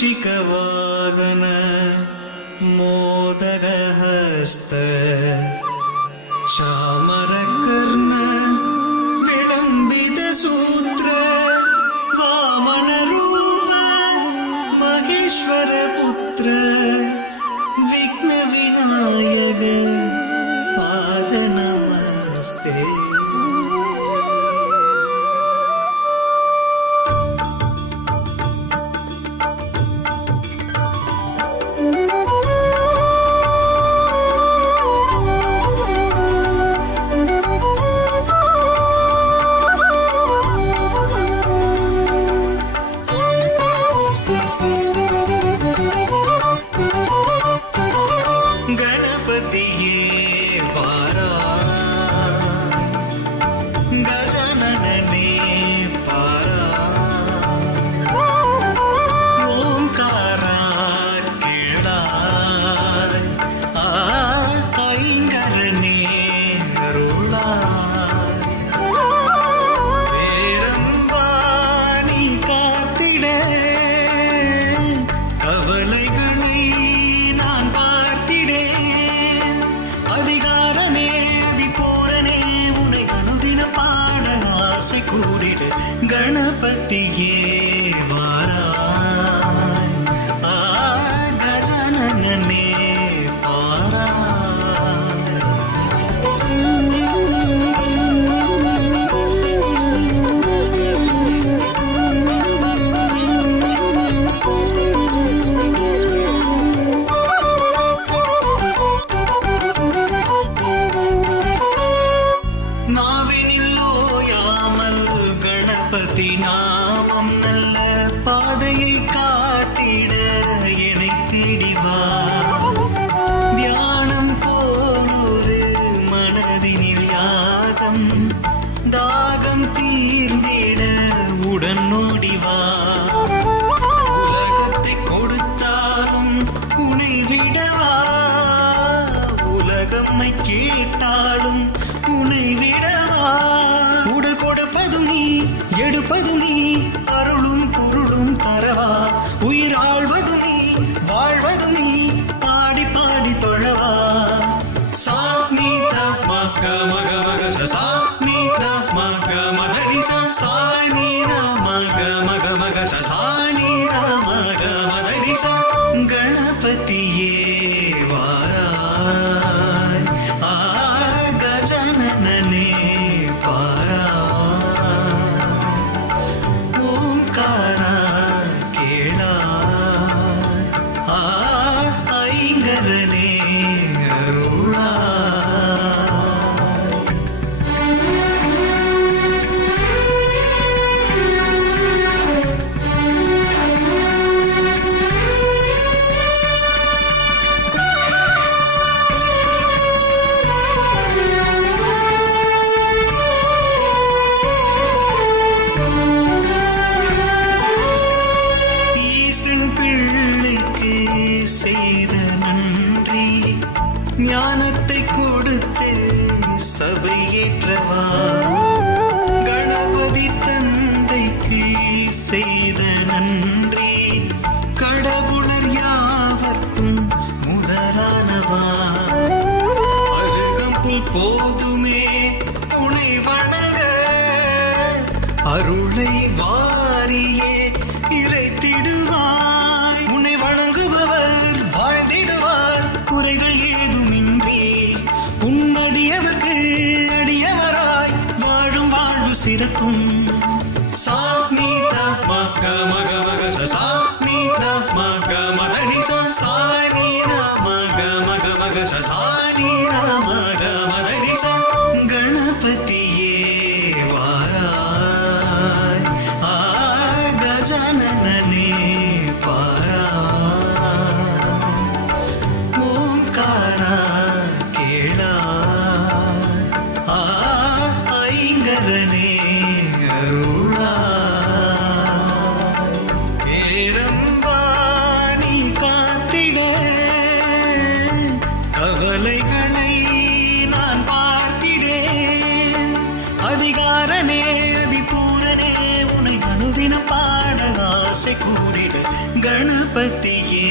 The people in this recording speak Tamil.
मूषिकवाहन मोदगहस्त चामरकर्ण विलम्बितसूत्र वामनरूप महेश्वरपुत्र विघ्नविनायक पादनमस्ते। गणपतिये वाराय गजाननने நாமம் நல்ல பாதையை காட்டிட என்னை தேடிவா. தியானம் போலொரு மனதினில் யாகம் தாகம் தீர்ந்திட உடன் ஓடிவா. உலகத்தை கொடுத்தாலும் உனை விடவா, உலகம்மை கேட்டாலும் உனை விடவா. உடல் கொடுப்பதும் நீ எடுப்பதும் நீ அருளும் பொருளும் தரவா. உயிர் ஆழ்வதும் நீ வாழ்வதும் நீ பாடி பாடி தொழவா. சா நீ த மக மக மக சா நீ த மக மதடி சா நீ ர மக மக மக சா நீ ர மக மதடி சா. கணபதியே வாராய் கஜானனே செய்த நன்றி ஞானத்தை கொடுத்து சபையேற்றவா. கணபதி தந்தைக்கு செய்த நன்றி கடவுளர் யாவர்க்கும் முதலானவா. அருகம்புல் போதுமே உனை வணங்க அருளை வாரியே இறைத்திடுவாய். உன்னை வணங்குபவர் வாழ்ந்திடுவார் குறைகள் ஏதுமின்றி. உன்னடியவர்க்கு அடியவராய் வாழும் வாழ்வு சிறக்கும். சா நீ த மக மக மக சா நீ த மக மதடி சா நீ ர மக மக மக சா நீ ர மக மதடி சா. கணபதியே வாராய் கஜானனே ஓம்காரா கேளாய் ஐங்கரனே அருளாய். ஏரம்பா நீ காத்திட கவலை கூடிட கணபதியே